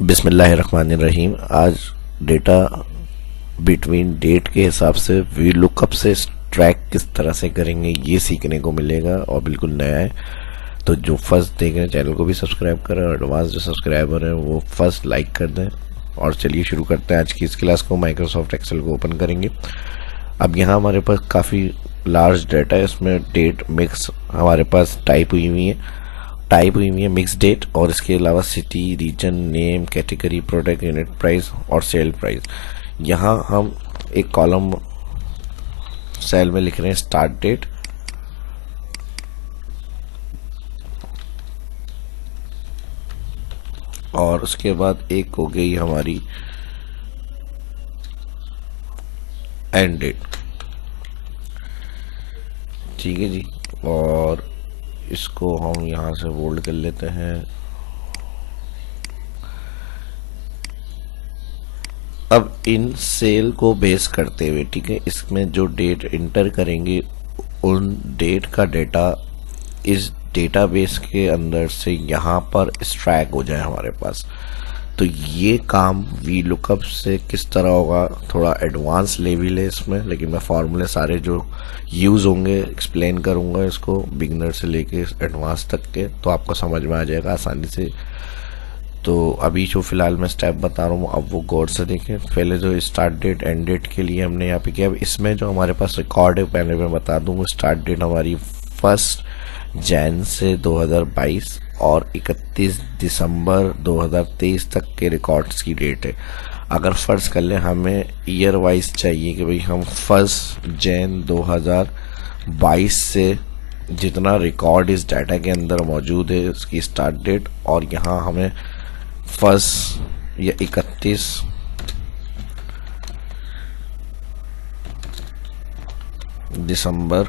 बिस्मिल्लाहिर्रहमानिर्रहीम। आज data between date के हिसाब से वी लुकअप से ट्रैक किस तरह से करेंगे ये सीखने को मिलेगा और बिल्कुल नया है। तो जो फर्स्ट देख रहे हैं चैनल को भी सब्सक्राइब करें और एडवांस जो सब्सक्राइबर हैं वो फर्स्ट लाइक कर दें। और चलिए शुरू करते हैं आज की इस क्लास को। माइक्रोसॉफ्ट एक्सेल को ओपन करेंगे। अब यहाँ हमारे पास काफ़ी लार्ज डाटा है, इसमें डेट मिक्स हमारे पास टाइप हुई है मिक्स डेट, और इसके अलावा city, region, name, category, product, unit price और सेल प्राइस। यहाँ हम एक कॉलम सेल में लिख रहे हैं स्टार्ट डेट, और उसके बाद एक हो गई हमारी एंड डेट। ठीक है जी, और इसको हम यहाँ से बोल्ड कर लेते हैं। अब इन सेल को बेस करते हुए, ठीक है, इसमें जो डेट इंटर करेंगे उन डेट का डेटा इस डेटाबेस के अंदर से यहाँ पर एक्सट्रैक्ट हो जाए हमारे पास। तो ये काम वी लुकअप से किस तरह होगा, थोड़ा एडवांस लेवल है इसमें, लेकिन मैं फार्मूले सारे जो यूज़ होंगे एक्सप्लेन करूँगा इसको बिगिनर से लेके एडवांस तक के, तो आपको समझ में आ जाएगा आसानी से। तो अभी जो फिलहाल मैं स्टेप बता रहा हूँ अब वो गौर से देखें। पहले जो स्टार्ट डेट एंड डेट के लिए हमने यहाँ पे किया, अब इसमें जो हमारे पास रिकॉर्ड है पहले मैं बता दूँ। स्टार्ट डेट हमारी 1 जैन से 2022 और 31 दिसंबर 2023 तक के रिकॉर्ड्स की डेट है। अगर फर्ज कर लें हमें ईयर वाइज चाहिए कि भाई हम 1 जैन 2022 से जितना रिकॉर्ड इस डाटा के अंदर मौजूद है उसकी स्टार्ट डेट, और यहाँ हमें 1 या 31 दिसंबर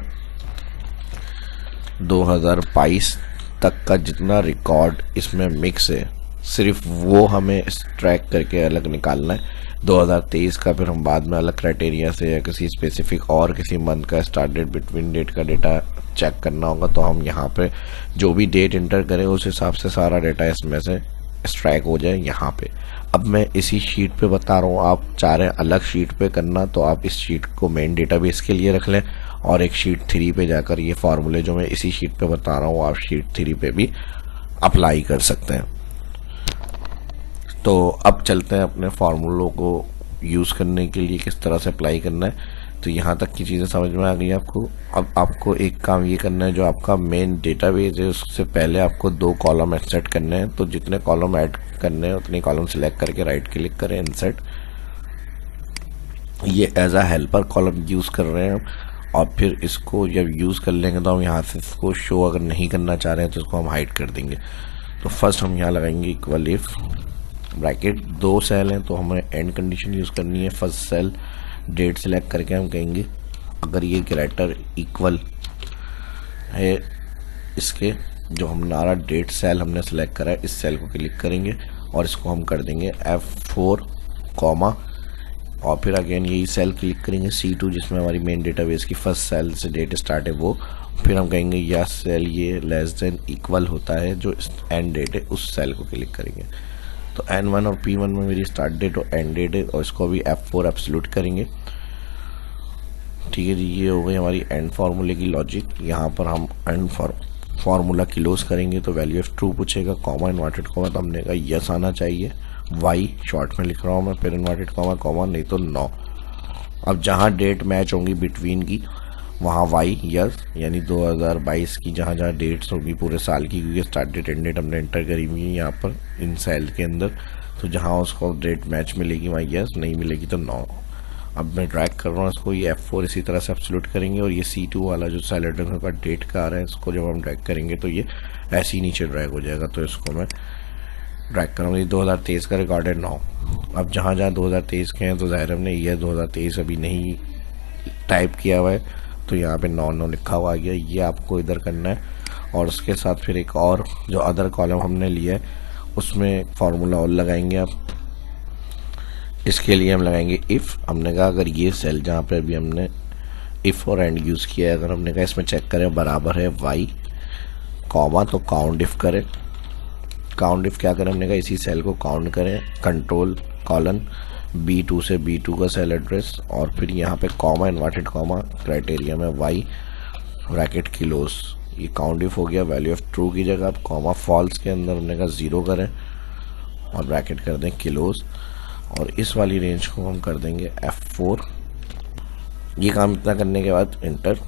2022 तक का जितना रिकॉर्ड इसमें मिक्स है सिर्फ वो हमें ट्रैक करके अलग निकालना है। 2023 का फिर हम बाद में अलग क्राइटेरिया से या किसी स्पेसिफिक और किसी मंथ का स्टार्ट डेट बिटवीन डेट का डेटा चेक करना होगा। तो हम यहाँ पे जो भी डेट इंटर करें उस हिसाब से सारा डेटा इसमें से एक्सट्रैक्ट हो जाए यहाँ पे। अब मैं इसी शीट पे बता रहा हूँ, आप चाह रहे हैं अलग शीट पे करना तो आप इस शीट को मेन डेटाबेस के लिए रख लें, और एक शीट 3 पे जाकर ये फार्मूले जो मैं इसी शीट पे बता रहा हूँ आप शीट 3 पे भी अप्लाई कर सकते हैं। तो अब चलते हैं अपने फार्मूलों को यूज़ करने के लिए किस तरह से अप्लाई करना है। तो यहाँ तक की चीज़ें समझ में आ गई आपको। अब आपको एक काम ये करना है, जो आपका मेन डेटाबेस है उससे पहले आपको 2 कॉलम इंसर्ट करने हैं। तो जितने कॉलम ऐड करने हैं उतने कॉलम सिलेक्ट करके राइट क्लिक करें, इंसर्ट। ये as a helper column use कर रहे हैं हम, और फिर इसको जब यूज़ कर लेंगे तो हम यहाँ से इसको शो अगर नहीं करना चाह रहे हैं तो इसको हम हाइड कर देंगे। तो फर्स्ट हम यहाँ लगाएंगे इक्वल इफ ब्रैकेट, 2 सेल हैं तो हमें एंड कंडीशन यूज़ करनी है। फर्स्ट सेल डेट सिलेक्ट करके हम कहेंगे अगर ये कैरेक्टर इक्वल है इसके जो हमारा डेट सेल हमने सेलेक्ट करा है, इस सेल को क्लिक करेंगे और इसको हम कर देंगे F4 कॉमा, और फिर अगेन यही सेल क्लिक करेंगे C2 जिसमें हमारी मेन डेटाबेस की फर्स्ट सेल से डेट स्टार्ट है वो। फिर हम कहेंगे या सेल ये लेस देन इक्वल होता है जो एंड डेट है, उस सेल को क्लिक करेंगे। तो N1 और P1 में मेरी स्टार्ट डेट और एंड डेट है, और इसको भी F4 एब्सोल्यूट करेंगे। ठीक है जी, ये हो गई हमारी एंड फार्मूले की लॉजिक। यहाँ पर हम एंड फार्मूला क्लोज करेंगे तो वैल्यू ऑफ ट्रू पूछेगा, कॉमा इन्वर्टेड कॉमा, तो हमने कहा यस आना चाहिए, वाई शॉर्ट में लिख रहा हूँ मैं, फिर इन्वर्टेड कॉमा कॉमा, नहीं तो नो। अब जहाँ डेट मैच होंगी बिटवीन की वहाँ वाई यस, यानी 2022 की जहाँ जहाँ डेट्स होगी पूरे साल की, क्योंकि स्टार्ट डेट एंड डेट हमने एंटर करी हुई है यहाँ पर इन सेल के अंदर, तो जहाँ उसको डेट मैच मिलेगी वहाँ यस, नहीं मिलेगी तो नो। अब मैं ड्रैग कर रहा हूँ इसको, ये F4 इसी तरह से एब्सोल्यूट करेंगे, और ये C2 वाला जो सैलड का डेट का आ रहा है इसको जब हम ड्रैग करेंगे तो ये ऐसे ही नीचे ड्रैग हो जाएगा। तो इसको मैं ड्रैग करूँगा, ये 2023 का रिकॉर्ड है 9। अब जहाँ जहाँ 2023 के हैं तो ज़ाहिर हमने ये 2023 अभी नहीं टाइप किया हुआ है, तो यहाँ पे 9 लिखा हुआ आ गया, ये आपको इधर करना है। और उसके साथ फिर एक और जो अदर कॉलम हमने लिया है उसमें फार्मूला और लगाएंगे। आप इसके लिए हम लगाएंगे इफ़, हमने कहा अगर ये सेल जहाँ पे अभी हमने इफ़ और एंड यूज़ किया है, अगर हमने कहा इसमें चेक करें बराबर है वाई कॉमा, तो काउंट इफ करें, काउंट इफ क्या करें, हमने कहा इसी सेल को काउंट करें, कंट्रोल कॉलन B2 से B2 का सेल एड्रेस, और फिर यहाँ पे कॉमा इन्वर्टेड कॉमा क्राइटेरिया में y ब्रैकेट किलोस, ये काउंट इफ हो गया। वैल्यू ऑफ ट्रू की जगह अब कॉमा फॉल्स के अंदर हमने कहा 0 करें और ब्रैकेट कर दें किलोस, और इस वाली रेंज को हम कर देंगे F4। ये काम इतना करने के बाद इंटर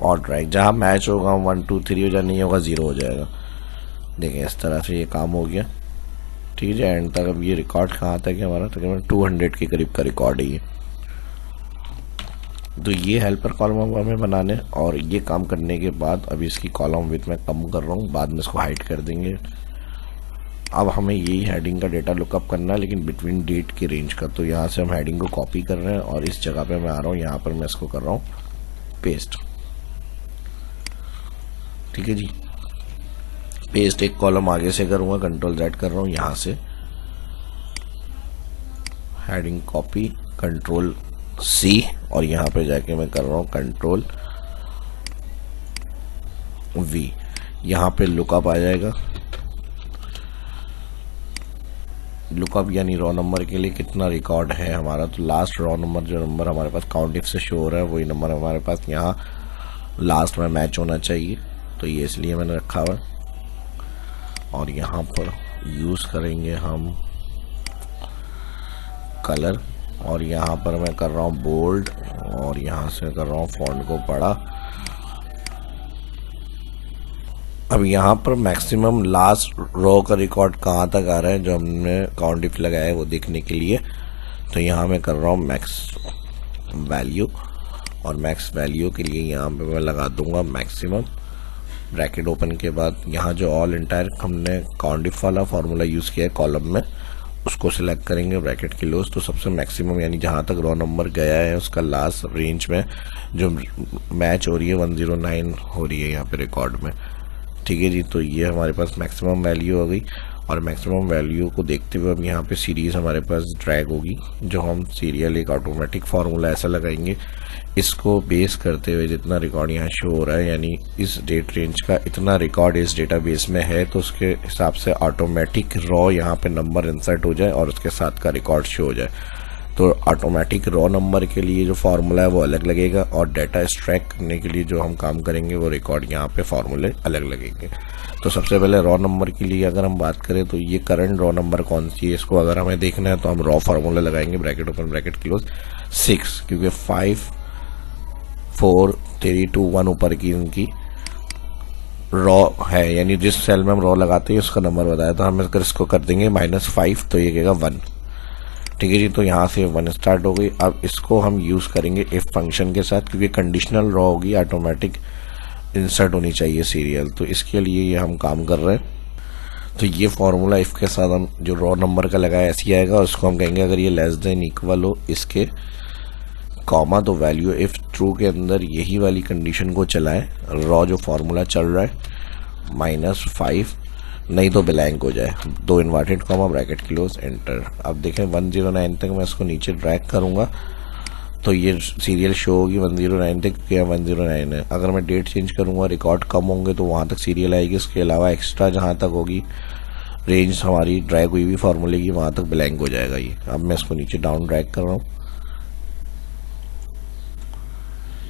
और ड्रैग, जहाँ मैच होगा 1 2 3 हो जाए, नहीं होगा 0 हो जाएगा। देखें इस तरह से ये काम हो गया, ठीक है। एंड तक अब ये रिकॉर्ड कहाँ तक है हमारा, तकरीबन 200 के करीब का रिकॉर्ड है ये। तो ये हेल्पर कॉलम हमें बनाने, और ये काम करने के बाद अभी इसकी कॉलम विड्थ मैं कम कर रहा हूँ, बाद में इसको हाइड कर देंगे। अब हमें यही हेडिंग का डेटा लुकअप करना है, लेकिन बिटवीन डेट की रेंज का। तो यहाँ से हम हेडिंग को कॉपी कर रहे हैं और इस जगह पे मैं आ रहा हूँ, यहाँ पर मैं इसको कर रहा हूँ पेस्ट, ठीक है जी। पेस्ट एक कॉलम आगे से करूँगा, कंट्रोल Z कर रहा हूँ, यहाँ से हेडिंग कॉपी कंट्रोल C, और यहाँ पे जाके मैं कर रहा हूँ कंट्रोल V। यहाँ पे लुकअप आ जाएगा, लुकअप यानी रॉ नंबर के लिए कितना रिकॉर्ड है हमारा। तो लास्ट रॉ नंबर, जो नंबर हमारे पास काउंट इफ से शो हो रहा है, वही नंबर हमारे पास यहाँ लास्ट में मैच होना चाहिए। तो ये इसलिए मैंने रखा हुआ है। और यहाँ पर यूज़ करेंगे हम कलर, और यहाँ पर मैं कर रहा हूँ बोल्ड, और यहाँ से कर रहा हूँ फॉन्ट को बड़ा। अब यहाँ पर मैक्सिमम लास्ट रो का रिकॉर्ड कहाँ तक आ रहा है जो हमने काउंट इफ लगाया है वो देखने के लिए। तो यहाँ मैं कर रहा हूँ मैक्स वैल्यू, और मैक्स वैल्यू के लिए यहाँ पे मैं लगा दूंगा मैक्सिमम, ब्रैकेट ओपन के बाद यहाँ जो ऑल इंटायर हमने काउंट इफ वाला फार्मूला यूज़ किया है कॉलम में, उसको सिलेक्ट करेंगे, ब्रैकेट क्लोज। तो सबसे मैक्सिमम यानी जहाँ तक रॉ नंबर गया है उसका लास्ट रेंज में जो मैच हो रही है 109 हो रही है यहाँ पे रिकॉर्ड में, ठीक है जी। तो ये हमारे पास मैक्सिमम वैल्यू हो गई, और मैक्सिमम वैल्यू को देखते हुए अब यहाँ पे सीरीज़ हमारे पास ड्रैग होगी, जो हम सीरियल एक ऑटोमेटिक फार्मूला ऐसा लगाएंगे, इसको बेस करते हुए जितना रिकॉर्ड यहाँ शो हो रहा है, यानी इस डेट रेंज का इतना रिकॉर्ड इस डेटाबेस में है, तो उसके हिसाब से ऑटोमेटिक रॉ यहाँ पे नंबर इंसर्ट हो जाए और उसके साथ का रिकॉर्ड शो हो जाए। तो ऑटोमेटिक रॉ नंबर के लिए जो फार्मूला है वो अलग लगेगा, और डाटा एक्सट्रैक्ट करने के लिए जो हम काम करेंगे वो रिकॉर्ड यहाँ पे फार्मूले अलग लगेंगे। तो सबसे पहले रॉ नंबर के लिए अगर हम बात करें तो ये करंट रॉ नंबर कौन सी है, इसको अगर हमें देखना है तो हम रॉ फार्मूला लगाएंगे, ब्रैकेट ओपन ब्रैकेट क्लोज 6, क्योंकि 5 4 3 2 1 ऊपर की इनकी रॉ है, यानी जिस सेल में हम रॉ लगाते हैं उसका नंबर बताया। तो हम अगर इसको कर देंगे -5 तो ये कहेगा 1, ठीक है जी। तो यहाँ से 1 स्टार्ट हो गई। अब इसको हम यूज़ करेंगे इफ फंक्शन के साथ, क्योंकि कंडीशनल रॉ होगी, ऑटोमेटिक इंसर्ट होनी चाहिए सीरियल, तो इसके लिए ये हम काम कर रहे हैं। तो ये फार्मूला इफ के साथ हम जो रॉ नंबर का लगाया ऐसे ही आएगा, और उसको हम कहेंगे अगर ये लेस देन इक्वल हो इसके कॉमा, तो वैल्यू इफ ट्रू के अंदर यही वाली कंडीशन को चलाएं, रॉ जो फार्मूला चल रहा है -5, नहीं तो ब्लैंक हो जाए, 2 inverted comma bracket close enter. अब देखें 109 तक मैं इसको नीचे ड्रैग करूंगा तो ये सीरियल शो होगी 109 तक, क्या 109 है। अगर मैं डेट चेंज करूंगा, रिकॉर्ड कम होंगे तो वहां तक सीरियल आएगी, इसके अलावा एक्स्ट्रा जहां तक होगी रेंज हमारी ड्रैग हुई हुई फार्मूले की, वहां तक ब्लैंक हो जाएगा ये। अब मैं इसको नीचे डाउन ड्रैग कर रहा हूँ,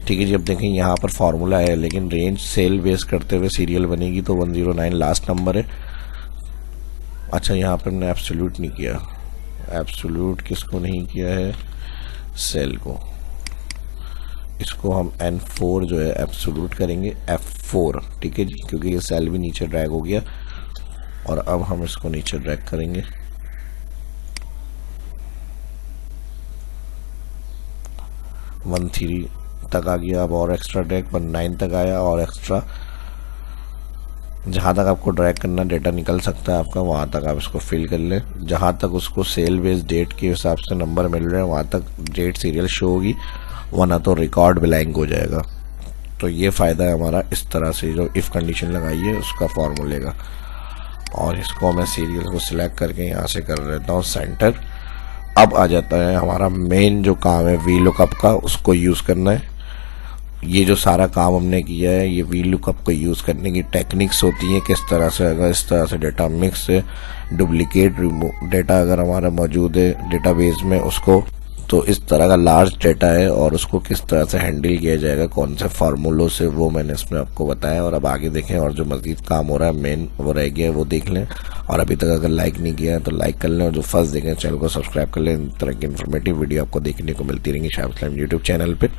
ठीक है जी। अब देखें यहाँ पर फार्मूला है, लेकिन रेंज सेल बेस करते हुए सीरियल बनेगी, तो 109 लास्ट नंबर है। अच्छा, यहाँ पर हमने एब्सोल्यूट नहीं किया, एब्सोल्यूट किसको नहीं किया है, सेल को। इसको हम N4 जो है एब्सोल्यूट करेंगे, F4, ठीक है जी, क्योंकि ये सेल भी नीचे ड्रैग हो गया। और अब हम इसको नीचे ड्रैग करेंगे, 13 तक आ गया। अब और एक्स्ट्रा ड्रैग 19 तक आया, और एक्स्ट्रा जहाँ तक आपको ड्रैग करना डेटा निकल सकता है आपका, वहाँ तक आप इसको फिल कर लें। जहाँ तक उसको सेल बेस्ड डेट के हिसाब से नंबर मिल रहे हैं वहाँ तक डेट सीरियल शो होगी, वरना तो रिकॉर्ड ब्लैंक हो जाएगा। तो ये फ़ायदा है हमारा इस तरह से जो इफ़ कंडीशन लगाई है उसका फार्मूले का। और इसको मैं सीरियल को सिलेक्ट करके यहाँ से कर लेता हूँ सेंटर। अब आ जाता है हमारा मेन जो काम है वी लुकअप का, उसको यूज़ करना है। ये जो सारा काम हमने किया है ये वी लुकअप को यूज़ करने की टेक्निक्स होती हैं, किस तरह से अगर इस तरह से डेटा मिक्स है, डुप्लीकेट डेटा अगर हमारा मौजूद है डेटाबेस में उसको, तो इस तरह का लार्ज डेटा है और उसको किस तरह से हैंडल किया जाएगा, कौन से फार्मूलों से, वो मैंने इसमें आपको बताया। और अब आगे देखें और जो मज़ीद काम हो रहा है मेन वो रह गया है वो देख लें। और अभी तक अगर लाइक नहीं किया है तो लाइक कर लें और जो फर्स्ट देखें चैनल को सब्सक्राइब कर लें। इन तरह की इन्फॉर्मेटिव वीडियो आपको देखने को मिलती रहेंगी शाहिब इस्लाम यूट्यूब चैनल पर।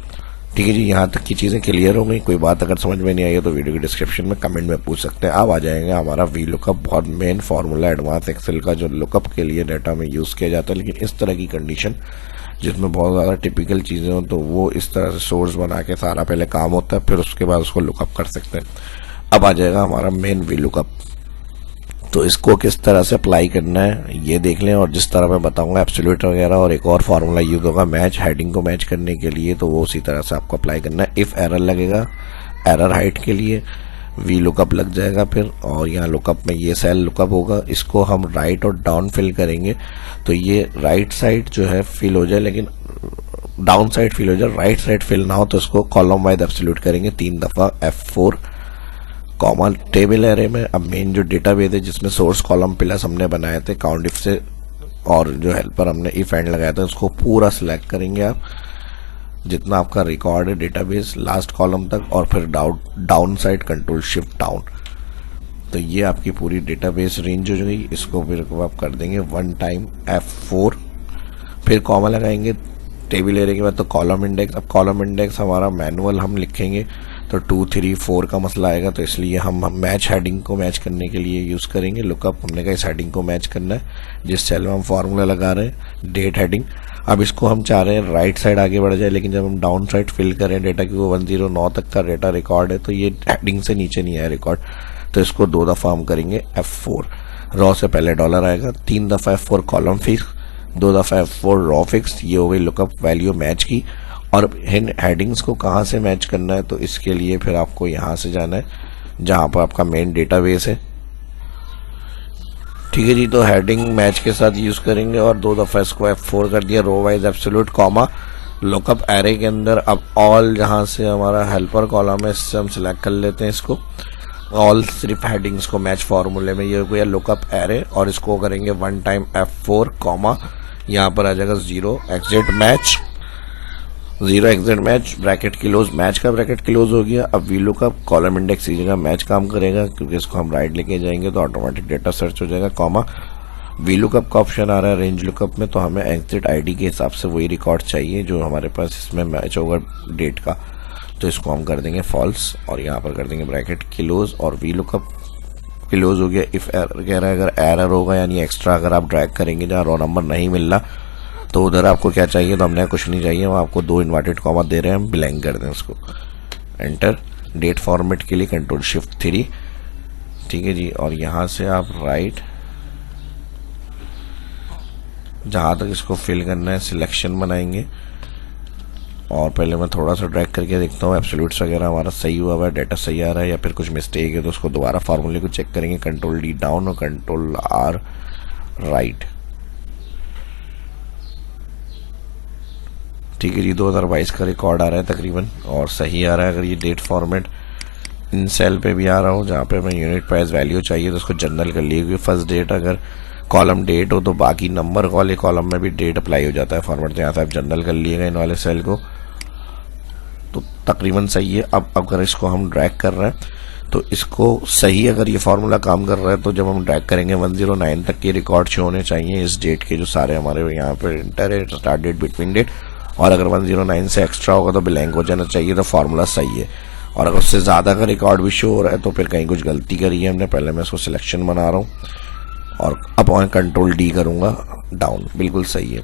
ठीक है जी, यहाँ तक की चीज़ें क्लियर हो गई। कोई बात अगर समझ में नहीं आई है तो वीडियो की डिस्क्रिप्शन में कमेंट में पूछ सकते हैं। अब आ जाएगा हमारा वी लुकअप, बहुत मेन फार्मूला एडवांस एक्सेल का जो लुकअप के लिए डाटा में यूज़ किया जाता है। लेकिन इस तरह की कंडीशन जिसमें बहुत ज़्यादा टिपिकल चीज़ें हों तो वो इस तरह से सोर्स बना के सारा पहले काम होता है, फिर उसके बाद उसको लुकअप कर सकते हैं। अब आ जाएगा हमारा मेन वी लुकअप, तो इसको किस तरह से अप्लाई करना है ये देख लें। और जिस तरह मैं बताऊंगा एब्सोल्यूट वगैरह और एक और फार्मूला यूज होगा मैच हेडिंग को मैच करने के लिए, तो वो उसी तरह से आपको अप्लाई करना है। इफ़ एरर लगेगा, एरर हाइट के लिए वी लुकअप लग जाएगा फिर, और यहाँ लुकअप में ये सेल लुकअप होगा, इसको हम राइट और डाउन फिल करेंगे तो ये राइट साइड जो है फिल हो जाए, लेकिन डाउन साइड फिल हो जाए, राइट साइड फिल ना हो तो इसको कॉलम वाइज एब्सोल्यूट करेंगे 3 दफ़ा F4 कॉमा टेबल एरे में। अब मेन जो डेटाबेस है जिसमें सोर्स कॉलम प्लस हमने बनाए थे काउंट इफ से और जो हेल्पर हमने इफ एंड लगाया था उसको पूरा सिलेक्ट करेंगे आप, जितना आपका रिकॉर्ड है डेटाबेस लास्ट कॉलम तक, और फिर down side control shift down. तो ये आपकी पूरी डेटाबेस रेंज हो गई। इसको फिर आप कर देंगे 1 टाइम F4, फिर कॉमा लगाएंगे टेबल एरे के बाद तो कॉलम इंडेक्स। अब कॉलम इंडेक्स हमारा मैनुअल हम लिखेंगे तो 2 3 4 का मसला आएगा, तो इसलिए हम मैच हेडिंग को मैच करने के लिए यूज़ करेंगे लुकअप। हमने कहा इस हेडिंग को मैच करना है जिस सेल में हम फार्मूला लगा रहे हैं, डेट हेडिंग। अब इसको हम चाह रहे हैं राइट साइड आगे बढ़ जाए, लेकिन जब हम डाउन साइड फिल करें डेटा की, वो 109 तक का डेटा रिकॉर्ड है तो ये हेडिंग से नीचे नहीं आया रिकॉर्ड, तो इसको 2 दफ़ा हम करेंगे F4। रॉ से पहले डॉलर आएगा, 3 दफ़ा F4 कॉलम फिक्स, 2 दफ़ा F4 रॉ फिक्स। ये हो गई लुकअप वैल्यू मैच की। और इन हेडिंग्स को कहाँ से मैच करना है, तो इसके लिए फिर आपको यहाँ से जाना है जहाँ पर आपका मेन डेटाबेस है। ठीक है जी, तो हेडिंग मैच के साथ यूज़ करेंगे और 2 दफ़ा इसको F4 कर दिया, row wise absolute comma lookup array के अंदर। अब ऑल जहाँ से हमारा हेल्पर कॉलम है इससे हम सिलेक्ट कर लेते हैं इसको, ऑल सिर्फ हेडिंग्स को मैच फार्मूले में। ये हो गया लुकअप एरे और इसको करेंगे 1 टाइम F4 कॉमा, यहाँ पर आ जाएगा 0 exit match, 0 exit match bracket close, match का ब्रैकेट क्लोज हो गया। अब वी लुकअप कॉलम इंडेक्स की जगह मैच काम करेगा क्योंकि इसको हम राइट लेके जाएंगे तो ऑटोमेटिक डेटा सर्च हो जाएगा, कॉमा वी लुकअप का ऑप्शन आ रहा है रेंज लुकअप में, तो हमें एग्जिट आईडी के हिसाब से वही रिकॉर्ड चाहिए जो हमारे पास इसमें मैच होगा डेट का, तो इसको हम कर देंगे फॉल्स और यहाँ पर कर देंगे ब्रैकेट क्लोज और वी लुकअप क्लोज हो गया। इफ एरर कह रहा है, अगर एरर होगा यानी एक्स्ट्रा अगर आप ड्रैग करेंगे जहाँ रॉ नंबर नहीं मिल रहा तो उधर आपको क्या चाहिए, तो हमने कुछ नहीं चाहिए, वो आपको 2 इन्वर्टेड कॉमा दे रहे हैं, हम ब्लैंक कर दें उसको। एंटर, डेट फॉर्मेट के लिए कंट्रोल शिफ्ट 3। ठीक है जी, और यहाँ से आप राइट जहाँ तक इसको फिल करना है सिलेक्शन बनाएंगे और पहले मैं थोड़ा सा ड्रैग करके देखता हूँ एब्सोल्यूट्स वगैरह हमारा सही हुआ है, डाटा सही आ रहा है या फिर कुछ मिस्टेक है, तो उसको दोबारा फार्मूले को चेक करेंगे, कंट्रोल D डाउन और कंट्रोल R राइट। ठीक है जी, 2022 का रिकॉर्ड आ रहा है तकरीबन और सही आ रहा है। अगर ये डेट फॉर्मेट इन सेल पे भी आ रहा हो जहाँ पे हमें यूनिट प्राइस वैल्यू चाहिए तो उसको जनरल कर लिए, क्योंकि फर्स्ट डेट अगर कॉलम डेट हो तो बाकी नंबर वाले कॉलम में भी डेट अप्लाई हो जाता है फॉर्मेट, तो यहाँ से आप जनरल कर लिएगा इन वाले सेल को, तो तकरीबन सही है। अब अगर इसको हम ड्रैग कर रहे हैं तो इसको सही, अगर ये फार्मूला काम कर रहा है तो जब हम ड्रैग करेंगे 109 तक के रिकॉर्ड शो होने चाहिए इस डेट के, जो सारे हमारे यहाँ पे इंटर है, स्टार्ट डेट, बिटवीन डेट, और अगर 109 से एक्स्ट्रा होगा तो ब्लैंक हो जाना चाहिए, तो फार्मूला सही है। और अगर उससे ज़्यादा का रिकॉर्ड भी शो हो रहा है तो फिर कहीं कुछ गलती करी है हमने। पहले मैं इसको सिलेक्शन बना रहा हूँ और अब मैं कंट्रोल D करूँगा डाउन, बिल्कुल सही है।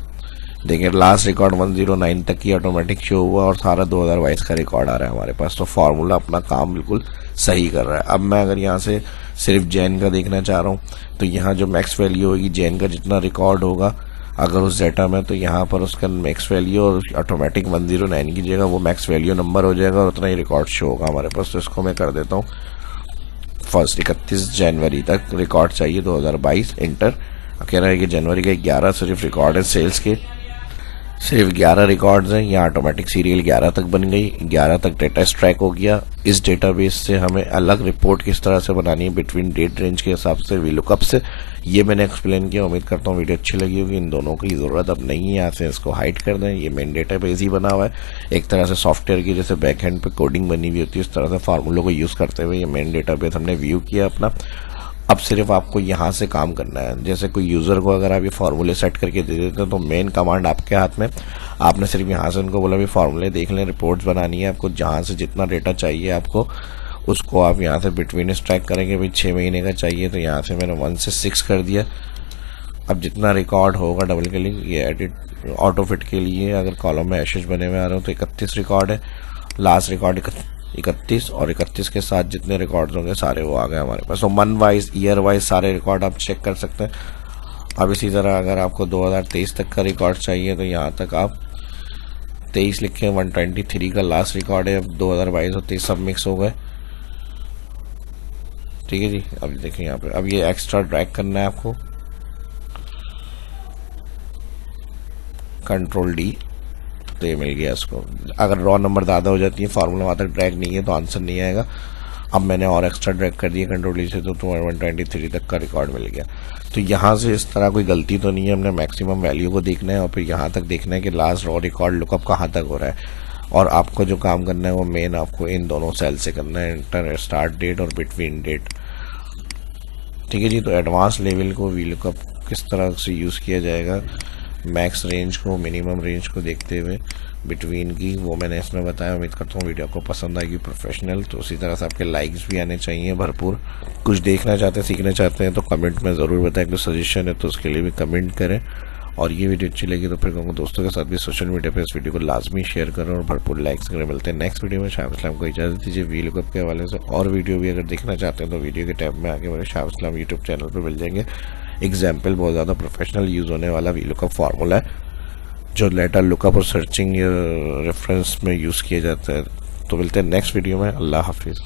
देखिए लास्ट रिकॉर्ड 109 तक की ऑटोमेटिक शो हुआ और सारा 2022 का रिकॉर्ड आ रहा है हमारे पास, तो फार्मूला अपना काम बिल्कुल सही कर रहा है। अब मैं अगर यहाँ से सिर्फ जैन का देखना चाह रहा हूँ तो यहाँ जो मैक्स वैल्यू होगी जैन का जितना रिकॉर्ड होगा अगर उस डेटा में, तो यहाँ पर उसका मैक्स वैल्यू और ऑटोमेटिक 109 की जगह वो मैक्स वैल्यू नंबर हो जाएगा और उतना ही रिकॉर्ड शो होगा हमारे पास। तो इसको मैं कर देता हूँ फर्स्ट 31 जनवरी तक रिकॉर्ड चाहिए 2022, इंटर। कह रहा है कि जनवरी का 11 सिर्फ रिकॉर्ड है सेल्स के, सिर्फ 11 रिकॉर्ड्स हैं। यहाँ ऑटोमेटिक सीरियल 11 तक बन गई, 11 तक डेटा स्ट्रैक हो गया। इस डेटाबेस से हमें अलग रिपोर्ट किस तरह से बनानी है बिटवीन डेट रेंज के हिसाब से वीलुकअप से, ये मैंने एक्सप्लेन किया। उम्मीद करता हूँ वीडियो अच्छी लगी होगी। इन दोनों की ज़रूरत अब नहीं है, यहाँ से इसको हाइड कर दें। ये मेन डेटाबेस ही बना हुआ है एक तरह से सॉफ्टवेयर की, जैसे बैक हैंड पे कोडिंग बनी हुई होती है, इस तरह से फार्मूलों को यूज़ करते हुए ये मेन डेटाबेस हमने व्यू किया अपना। अब सिर्फ आपको यहाँ से काम करना है। जैसे कोई यूज़र को अगर आप ये फार्मूले सेट करके दे देते हैं तो मेन कमांड आपके हाथ में, आपने सिर्फ यहाँ से उनको बोला भी फार्मूले देख लें, रिपोर्ट्स बनानी है आपको, जहाँ से जितना डेटा चाहिए आपको उसको आप यहाँ से बिटवीन स्ट्रैक करेंगे। भाई 6 महीने का चाहिए तो यहाँ से मैंने 1 से 6 कर दिया। अब जितना रिकॉर्ड होगा डबल क्लिक, ये एडिट ऑटो फिट के लिए अगर कॉलम में एशेज बने हुए आ रहे हो तो 31 रिकॉर्ड है, लास्ट रिकॉर्ड 31, और 31 के साथ जितने रिकॉर्ड्स होंगे सारे वो आ गए हमारे पास। तो मंथ वाइज, ईयर वाइज सारे रिकॉर्ड आप चेक कर सकते हैं। अब इसी तरह अगर आपको 2023 तक का रिकॉर्ड चाहिए तो यहाँ तक आप 23 लिखे, 123 का लास्ट रिकॉर्ड है। अब 2022 और 23 सब मिक्स हो गए, ठीक है जी। अब देखें यहाँ पे, अब ये एक्स्ट्रा ड्रैग करना है आपको, कंट्रोल डी, तो ये मिल गया इसको। अगर रॉ नंबर ज़्यादा हो जाती है, फार्मूला वहाँ तक ड्रैग नहीं है तो आंसर नहीं आएगा। अब मैंने और एक्स्ट्रा ड्रैग कर दिया कंट्रोल डी से, तो 123 तक का रिकॉर्ड मिल गया। तो यहाँ से इस तरह कोई गलती तो नहीं है, हमने मैक्सिमम वैल्यू को देखना है और फिर यहाँ तक देखना है कि लास्ट रॉ रिकॉर्ड लुकअप कहाँ तक हो रहा है। और आपको जो काम करना है वो मेन आपको इन दोनों सेल से करना है, इंटर स्टार्ट डेट और बिटवीन डेट, ठीक है जी। तो एडवांस लेवल को वीलुकअप किस तरह से यूज़ किया जाएगा, मैक्स रेंज को मिनिमम रेंज को देखते हुए बिटवीन की, वो मैंने इसमें बताया। उम्मीद करता हूँ वीडियो आपको पसंद आएगी प्रोफेशनल। तो उसी तरह से आपके लाइक्स भी आने चाहिए भरपूर। कुछ देखना चाहते हैं, सीखना चाहते हैं तो कमेंट में ज़रूर बताएं। कोई सजेशन है तो उसके लिए भी कमेंट करें। और ये वीडियो अच्छी लगी तो फिर कहूँगा दोस्तों के साथ भी सोशल मीडिया पर इस वीडियो को लाजमी शेयर करें और भरपूर लाइक्स करें। मिलते हैं नेक्स्ट वीडियो में। शाह इस्लाम को इजाज़त दीजिए वीलुकअप के हवाले से। और वीडियो भी अगर देखना चाहते हैं तो वीडियो के टैब में आके मेरे शाह इस्लाम यूट्यूब चैनल पर मिल जाएंगे। एग्जाम्पल बहुत ज़्यादा प्रोफेशनल यूज़ होने वाला वीलुकअप फार्मूला है जो लेटर लुकअप और सर्चिंग रेफरेंस में यूज़ किया जाता है। तो मिलते हैं नेक्स्ट वीडियो में। अल्लाह हाफिज़।